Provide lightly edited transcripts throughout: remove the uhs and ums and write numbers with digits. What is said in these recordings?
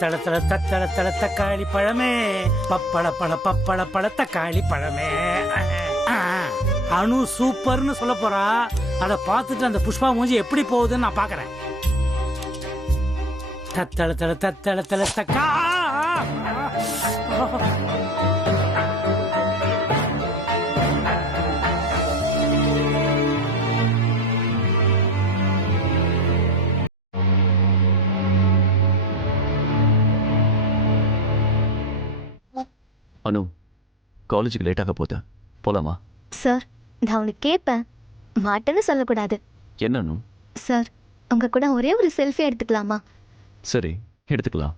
தத்தளத்தள தத்தளத்தள தக்காளி பழமே, பப்பள பழ தக்காளி பழமே. அனு சூப்பர்னு சொல்ல போறா. அதை பார்த்துட்டு அந்த புஷ்பா மூஞ்சி எப்படி போகுதுன்னு நான் பாக்குறேன். தத்தளத்தள தக்கா. அனு, காலேஜுக்கு லேட்டாக போதா, போலாமா? சார், நான் உனக்கு கேட்பேன், மாட்டேன்னு சொல்லக்கூடாது. என்ன அனு? சார், உங்க கூட ஒரே ஒரு செல்ஃபி எடுத்துக்கலாமா? சரி, எடுத்துக்கலாம்.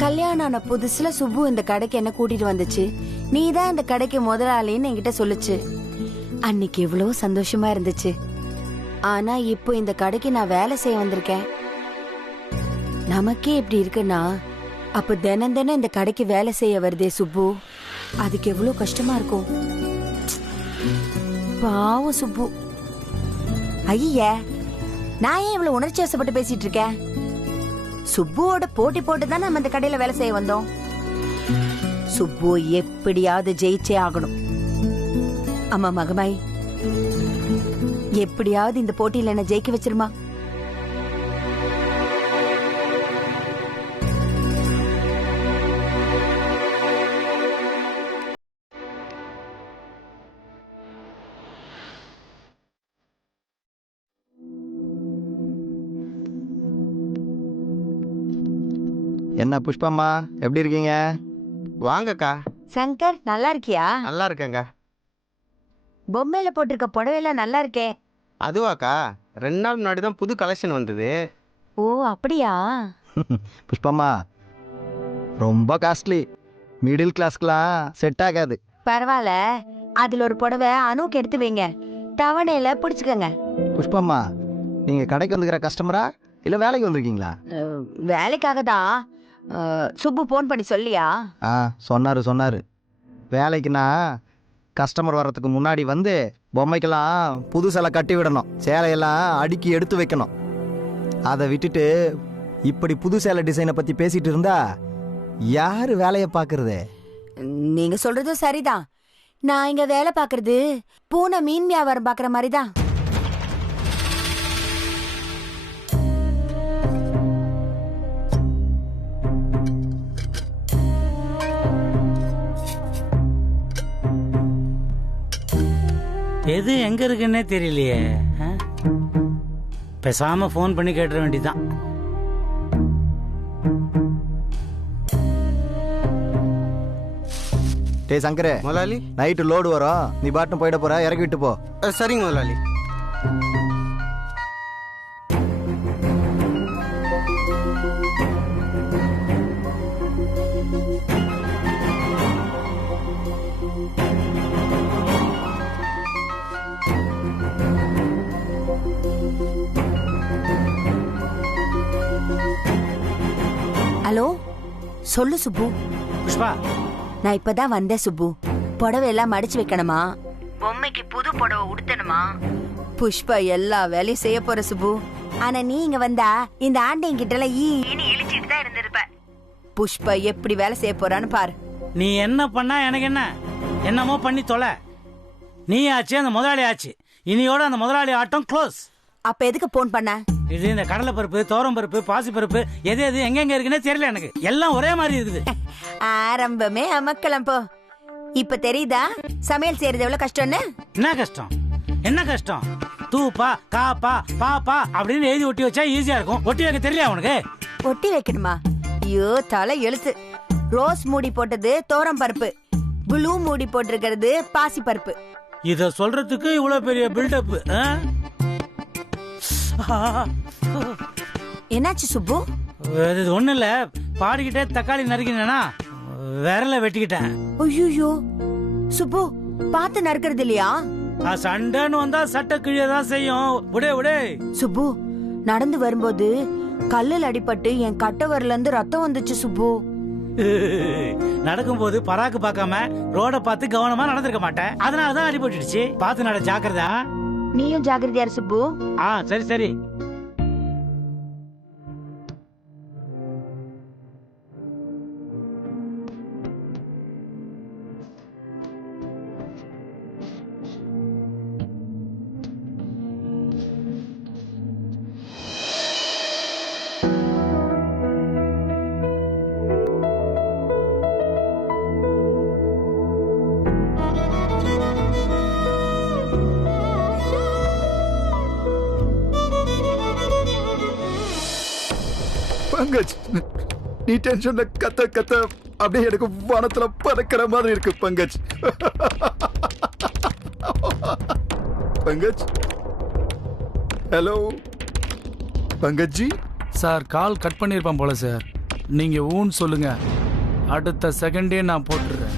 கல்யாணம் ஆன புதுசுல சுப்பு இந்த கடைக்கு என்ன கூட்டிட்டு வந்துச்சு. நீதான் இந்த கடைக்கு முதலாளின்னு என்கிட்ட சொல்லுச்சு. அன்னைக்கு எவ்வளவு சந்தோஷமா இருந்துச்சு. ஆனா இப்போ இந்த கடைக்கு நான் வேலை செய்ய வந்திருக்கேன். நமக்கே இப்படி இருக்குன்னா அப்ப தினம் தினம் இந்த கடைக்கு வேலை செய்ய வருதே சுப்பு, அதுக்கு எவ்வளவு கஷ்டமா இருக்கும். பாவம் சுப்பு. ஐய, நான் ஏன் இவ்வளவு உணர்ச்சி வசப்பட்டு பேசிட்டு இருக்கேன்? சுப்புவோட போட்டி போட்டு தான் நம்ம இந்த கடையில வேலை செய்ய வந்தோம். சுப்பு எப்படியாவது ஜெயிச்சே ஆகணும். அம்மா மகமாய், எப்படியாவது இந்த போட்டியில என்ன ஜெயிக்க வச்சிருமா. என்ன புஷ்பம்மா, எப்படி இருக்கீங்க? வாங்கக்கா. சங்கர், நல்லா இருக்கியா? நல்லா இருக்கேங்க. பொம்மையில போட்டிருக்க புடவையெல்லாம் நல்லா இருக்கே. அதுவாக்கா, 2 நாள் முன்னாடி தான் புது கலெக்ஷன் வந்தது. ஓ அப்படியா? புஷ்பம்மா, ரொம்ப காஸ்ட்லி, மிடில் கிளாஸ்க்குலாம் செட் ஆகாது. பரவாயில்ல, அதுல ஒரு புடவை அனுக்கு எடுத்து வைங்க, தவணையில பிடிச்சுக்கங்க. புஷ்பம்மா, நீங்க கடைக்கு வந்துக்கிற கஸ்டமரா இல்ல வேலைக்கு வந்திருக்கீங்களா? வேலைக்காக தான். சுப்பு போன் பண்ணி சொல்லியா? சொன்னாரு. வேலைக்குன்னா கஸ்டமர் வர்றதுக்கு முன்னாடி வந்து பொம்மைக்கெல்லாம் புது சேலை கட்டி விடணும், சேலையெல்லாம் அடுக்கி எடுத்து வைக்கணும். அதை விட்டுட்டு இப்படி புது சேலை டிசைனை பத்தி பேசிட்டு இருந்தா யாரு வேலையை பார்க்கறது? நீங்க சொல்றதும் சரிதான். நான் இங்க வேலை பார்க்கறது பூனை மீன் வியாபாரம் பார்க்குற மாதிரி தான். எது எங்க இருக்குன்னே தெரியலையே. பேசாம போன் பண்ணி கேட்ட வேண்டியதான். டே சங்கரே, முதலாளி, நைட்டு லோடு வரும், நீ பாட்டும் போயிட போற, இறக்கி விட்டு போ. சரிங்க முதலாளி. ஹலோ, சொல்லு சுப்பு. புஷ்பா, நான் இப்பதான் வந்தேன் சுப்பு. புடவை எல்லாம் மடிச்சு வைக்கணுமா, பொம்மைக்கு புது புடவை உடுத்தணுமா, புஷ்பா எல்லா வேலையும் செய்ய போற சுப்பு. ஆனா நீ இங்க வந்தா இந்த ஆண்டையும் கிட்ட எல்லாம் இழிச்சிட்டு தான் இருந்திருப்ப. புஷ்பா எப்படி வேலை செய்ய போறான்னு பாரு. நீ என்ன பண்ணா எனக்கு என்ன? என்னமோ பண்ணி தொலை. நீ ஆச்சு, அந்த முதலாளி ஆச்சு. இனியோட அந்த முதலாளி ஆட்டம் க்ளோஸ். அப்ப எதுக்கு போன் பண்ண? இது இந்த கடலை பருப்பு, தோரம் பருப்பு, பாசி பருப்பு, எது எது எங்கெங்க இருக்குன்னே தெரியல எனக்கு. எல்லாம் ஒரே மாதிரி இருக்குது. ஆரம்பமே அமக்கலாம் போ. இப்ப தெரியுதா சமையல் செய்யறது எவ்வளவு கஷ்டம்னு? என்ன கஷ்டம்? என்ன கஷ்டம்? தூப்பா காப்பா பாப்பா அப்படின்னு எழுதி ஒட்டி வச்சா ஈஸியா இருக்கும். ஒட்டி வைக்க தெரியல உனக்கு? ஒட்டி வைக்கணுமா? ஐயோ தலை எழுத்து. ரோஸ் மூடி போட்டது தோரம் பருப்பு, ப்ளூ மூடி போட்டிருக்கிறது பாசி பருப்பு. இத சொல்றதுக்கு இவ்வளவு பெரிய பில்டப். என்னாச்சு சுப்பு? இது ஒண்ணு இல்ல, பாடிக்கிட்டே தக்காளி நறுக்கினா விரல வெட்டிக்கிட்டேன். ஐயோ சுப்பு, பார்த்து நறுக்கிறது இல்லையா? சண்டைன்னு வந்தா சட்டை கிழியதான் செய்யும். விடே விடே. சுப்பு, நடந்து வரும்போது கல்லுல அடிபட்டு என் கட்டை வரல இருந்து ரத்தம் வந்துச்சு சுப்பு. நடக்கும் போது பராக்கு பார்க்காம ரோட பார்த்து கவனமா நடந்திருக்க மாட்டேன். அதனாலதான் அடிபட்டுடுச்சு. பார்த்து நட, ஜாக்கிரதா. நீயும் ஜாக்கிரதையா இரு சுப்பு. சரி சரி. பங்கஜ், நீ டென்ஷன்ல கத்த கத்த அப்படியே எனக்கு வானத்துல பறக்கிற மாதிரி இருக்கு Pankaj. Pankaj, hello பங்கஜ்ஜி. Sir, call cut பண்ணியிருப்பேன் போல சார். நீங்க ஊன்னு சொல்லுங்க, அடுத்த செகண்டே நான் போட்டுடுறேன்.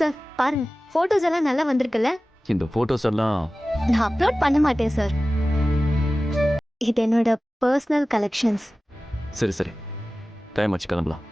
சார் பாருங்க, போட்டோஸ் எல்லாம் நல்லா வந்திருக்குல்ல? இந்த போட்டோஸ் எல்லாம் நான் அப்லோட் பண்ண மாட்டேன் சார். இது என்னோட பர்சனல் கலெக்ஷன்ஸ். சரி சரி, டைம் ஆச்சு, கிளம்பலாம்.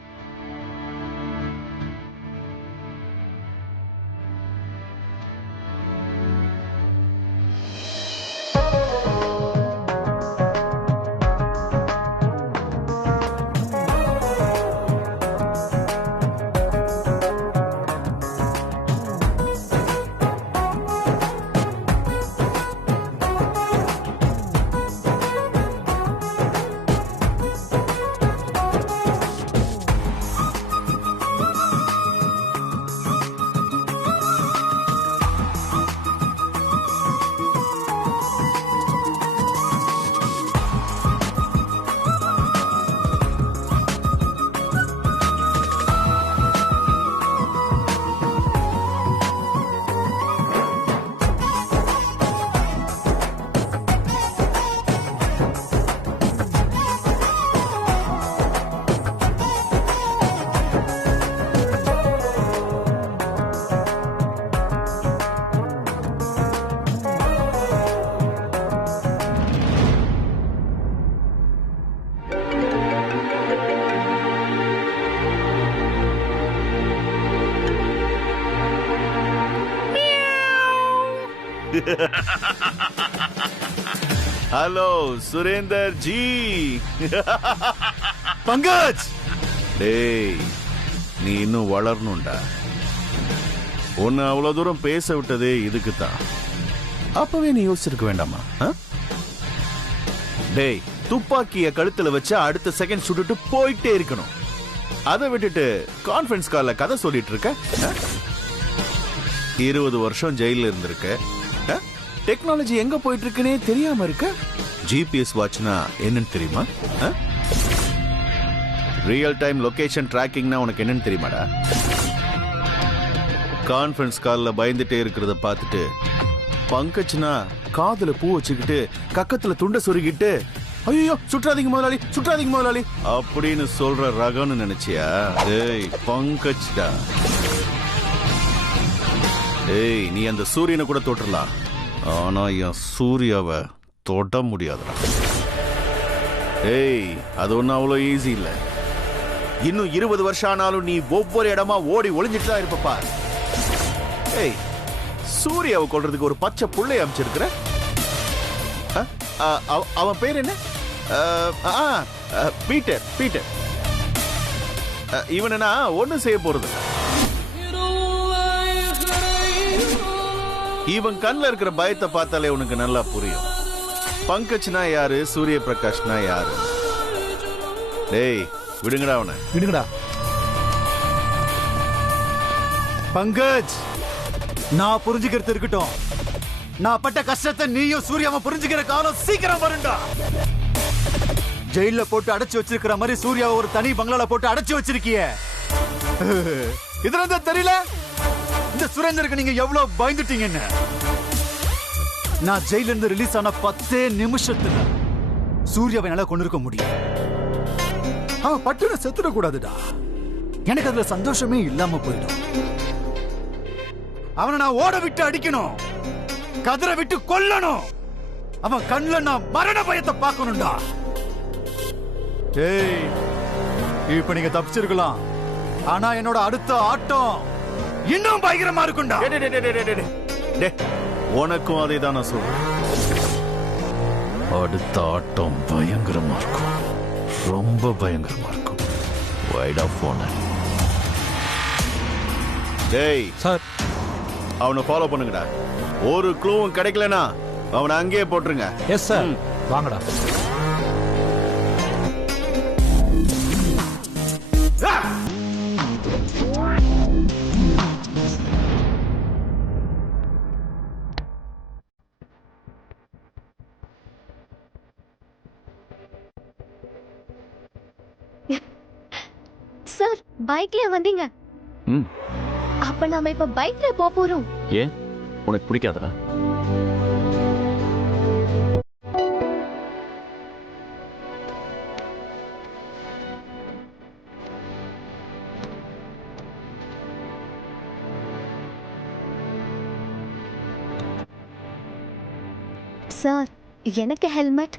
Hello Surender G. பங்கஜ், டேய் நீ இன்னும் வளரணும்டா. உன்னை அவ்வளவு தூரம் பேச விட்டதே இதுக்குத்தான். அப்பவே நீ யோசிச்சிருக்க வேண்டாமா? டேய், துப்பாக்கிய கழுத்துல வச்சு அடுத்த செகண்ட் சுட்டுட்டு போயிட்டே இருக்கணும். அதை விட்டுட்டு கான்ஃபரன்ஸ் கால்ல கதை சொல்லிட்டு இருக்க. 20 வருஷம் ஜெயில இருந்திருக்க. டெக்னாலஜி எங்க போயிட்டு இருக்குன்னே தெரியாம இருக்க. ஜிபிஎஸ் வாட்ச்னா என்னன்னு தெரியுமா? ரியல் டைம் லொகேஷன் டிராக்கிங்னா உனக்கு என்னன்னு தெரியுமாடா? கான்ஃபரன்ஸ் கால்ல பயந்துட்டே இருக்கிறத பார்த்துட்டு பங்கஜ்னா காதுல பூ வச்சுக்கிட்டு கக்கத்துல துண்ட சொருகிட்டு ஐயோ சுற்றாதீங்க முதலாளி, சுற்றாதீங்க முதலாளி அப்படின்னு சொல்ற ரகம்னு நினைச்சியா? ஏய் பங்கஜ்டா, ஏய் நீ அந்த சூரியனை கூட தொட்டுறலாம், ஆனா என் சூர்யாவை தொட முடியாதுடா. ஏய் அது ஒன்னும் அவ்வளோ ஈஸி இல்ல. இன்னும் 20 வருஷம் ஆனாலும் நீ ஒவ்வொரு இடமா ஓடி ஒளிஞ்சிட்டு தான் இருப்பப்பா. ஏய் சூர்யாவை கொல்றதுக்கு ஒரு பச்சை புள்ளை அமைச்சிருக்கிற. அவன் பேர் என்ன? பீட்டர். பீட்டர் இவனை நான் ஒன்னும் செய்ய போறது. இவன் கண்ணில் இருக்கிற பயத்தை பார்த்தாலே உனக்கு நல்லா புரியும். பங்கஜ்னா யாரு, சூரிய பிரகாஷ்னா யாரு. டேய் விடுங்கடா அவனை, விடுங்கடா. பங்கஜ், நான் புரிஞ்சுக்கிறது இருக்கட்டும். நான் பட்ட கஷ்டத்தை நீயும் சூர்யாவும் புரிஞ்சுக்கிற காலம் சீக்கிரம் வருண்டா. ஜெயில போட்டு அடைச்சு வச்சிருக்கிற மாதிரி சூர்யாவை ஒரு தனி பங்களால போட்டு அடைச்சு வச்சிருக்கிய. இதுல தான் தெரியல இந்த சுரேந்தருக்கு நீங்க எவ்வளவு பயந்துட்டீங்கன்னு. நான் ஜெயில இருந்து ரிலீஸ் ஆன 10 நிமிஷத்துல சூர்யாவை நல்லா கொண்டிருக்க முடியும். அவன் பட்டுன செத்துட கூடாதுடா. எனக்கு அதுல சந்தோஷமே இல்லாம போயிடும். அவனை நான் ஓட விட்டு அடிக்கணும், கதற விட்டு கொல்லணும். அவன் கண்ணுல நான் மரண பயத்தை பார்க்கணும்டா. ஏய் இப்ப நீங்க தப்பிச்சிருக்கலாம், ஆனா என்னோட அடுத்த ஆட்டம் இன்னும் பயங்கரமா இருக்கும்டா. உனக்கும் அதே தான் நான் சொல்றேன். அடுத்த ஆட்டம் பயங்கரமா இருக்கும், ரொம்ப பயங்கரமா இருக்கும். வைடா போன. டேய் சார், அவனை ஃபாலோ பண்ணுங்கடா. ஒரு க்ளூவும் கிடைக்கலனா அவனை அங்கேயே போட்டுருங்க. Yes sir. வாங்கடா. சார் பைக்ல வந்தீங்க. ம். அப்ப நாம இப்ப பைக்ல போறோம். ஏன் உனக்கு பிடிக்காதா? சார் எனக்கு ஹெல்மெட்.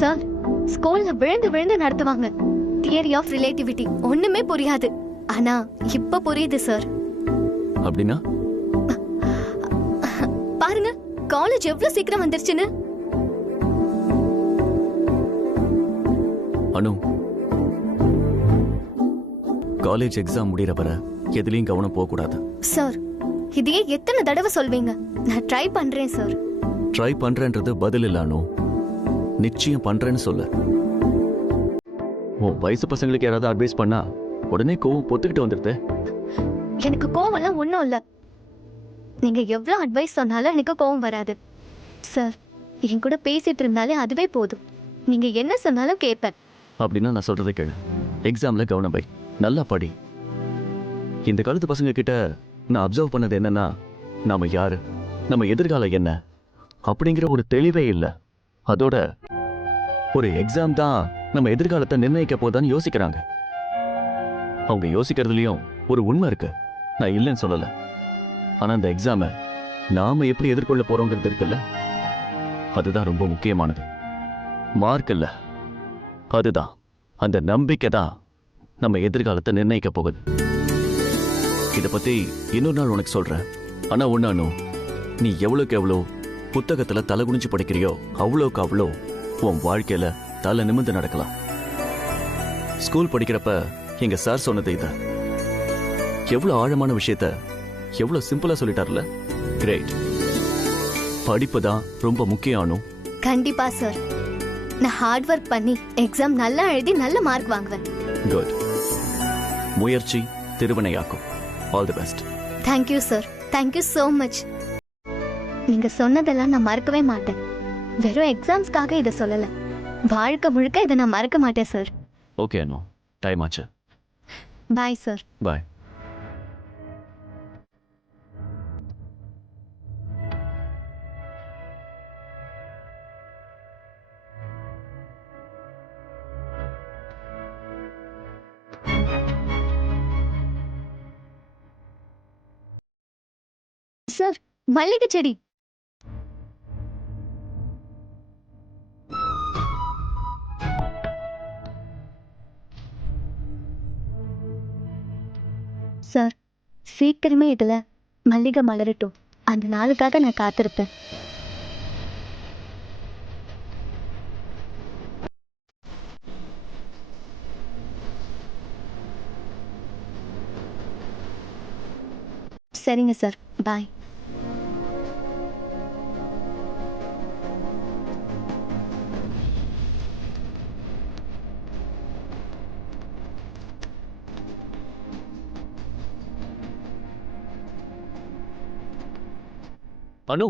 சார் ஸ்கூல்ல விழுந்து விழுந்து நடத்துவாங்க. தியரி ஆஃப் ரிலேட்டிவிட்டி ஒண்ணுமே புரியாது. ஆனா இப்ப புரியுது சார். அப்படின்னா பாருங்க காலேஜ் எவ்வளவு சீக்கிரம் வந்துருச்சுன்னு. அனு, காலேஜ் எக்ஸாம் முடிகிற வர எதுலயும் கவனம் போக கூடாது. சார் இதையே எத்தனை தடவை சொல்வீங்க? நான் ட்ரை பண்றேன் சார். ட்ரை பண்றேன்றது பதில் இல்ல அனு, நிச்சயம் பண்றேன்னு சொல்லு. உன் வயசு பசங்களுக்கு யாராவது அட்வைஸ் பண்ணா உடனே கோவம் பொத்துக்கிட்டு வந்துருது. எனக்கு கோவம்லாம் ஒன்றும் இல்லை. நீங்க எவ்வளோ அட்வைஸ் சொன்னாலும் எனக்கு கோவம் வராது சார். என் கூட பேசிட்டு இருந்தாலே அதுவே போதும். நீங்க என்ன சொன்னாலும் கேட்பேன். அப்படின்னா நான் சொல்றதை கேளு. எக்ஸாம்ல கவனம் வை, நல்லா படி. இந்த காலத்து பசங்க கிட்ட நான் அப்சர்வ் பண்ணது என்னன்னா, நாம யாரு, நம்ம எதிர்காலம் என்ன அப்படிங்கிற ஒரு தெளிவே இல்லை. அதோட ஒரு எக்ஸாம் தான் நம்ம எதிர்காலத்தை நிர்ணயிக்க போதான்னு யோசிக்கிறாங்க. அவங்க யோசிக்கிறதுலயும் ஒரு உண்மை இருக்கு, நான் இல்லைன்னு சொல்லல. ஆனா அந்த எக்ஸாமை நாம எப்படி எதிர்கொள்ள போறோங்கிறது இருக்குல்ல, அதுதான் ரொம்ப முக்கியமானது. மார்க் இல்ல, அதுதான், அந்த நம்பிக்கை தான் நம்ம எதிர்காலத்தை நிர்ணயிக்க போகுது. இதை பத்தி இன்னொரு நாள் உனக்கு சொல்றேன். ஆனா ஒண்ணு, நீ எவ்வளவுக்கு எவ்வளோ புத்தகத்துல தலை குனிஞ்சு படிக்கிறியோ அவ்வளோக்கு அவ்வளோ உன் வாழ்க்கையில தலை நிமிர்ந்து நடக்கலாம். ஸ்கூல் படிக்கிறப்ப எங்க சார் சொன்னது இத எவ்வளவு ஆழமான விஷயத்த எவ்வளவு சிம்பிளா சொல்லிட்டார்ல. கிரேட். படிப்பு தான் ரொம்ப முக்கியம். கண்டிப்பா சார். நான் ஹார்ட் ஒர்க் பண்ணி எக்ஸாம் நல்லா எழுதி நல்ல மார்க் வாங்குவேன். குட். முயற்சி திருவினையாக்கும். All the best. Thank you sir. Thank you so much. நீங்க சொன்னதெல்லாம் நான் மறக்கவே மாட்டேன். வெறும் எக்ஸாம்ஸ்க்காக இதை சொல்லலை, வாழ்க்கை முழுக்க இதை நான் மறக்க மாட்டேன் சார். ஓகே அனு, டைம் ஆச்சு. Bye sir. பாய். சார் மல்லிகை செடி. சார் சீக்கிரமே இதுல மல்லிகை மலரட்டும், அந்த நாளுக்காக நான் காத்திருப்பேன். சரிங்க சார், பாய். அனு,